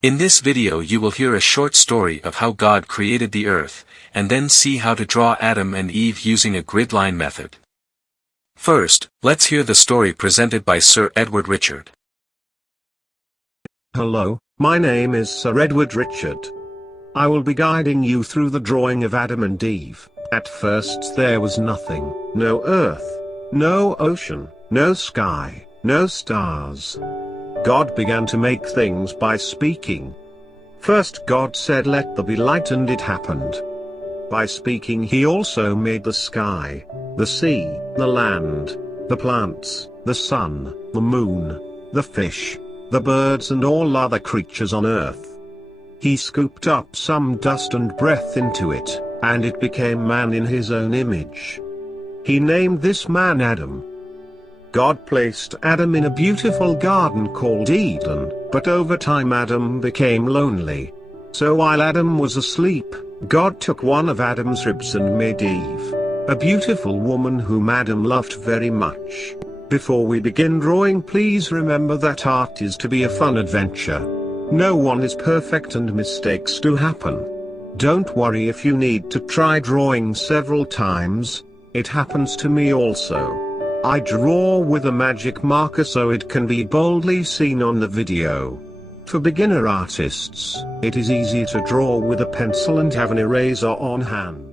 In this video you will hear a short story of how God created the earth, and then see how to draw Adam and Eve using a grid line method. First, let's hear the story presented by Sir Edward Richard. Hello, my name is Sir Edward Richard. I will be guiding you through the drawing of Adam and Eve. At first there was nothing, no earth, no ocean, no sky, no stars. God began to make things by speaking. First God said, "Let there be light," and it happened. By speaking He also made the sky, the sea, the land, the plants, the sun, the moon, the fish, the birds and all other creatures on earth. He scooped up some dust and breath into it, and it became man in His own image. He named this man Adam. God placed Adam in a beautiful garden called Eden, but over time Adam became lonely. So while Adam was asleep, God took one of Adam's ribs and made Eve, a beautiful woman whom Adam loved very much. Before we begin drawing, please remember that art is to be a fun adventure. No one is perfect and mistakes do happen. Don't worry if you need to try drawing several times, it happens to me also. I draw with a magic marker so it can be boldly seen on the video. For beginner artists, it is easy to draw with a pencil and have an eraser on hand.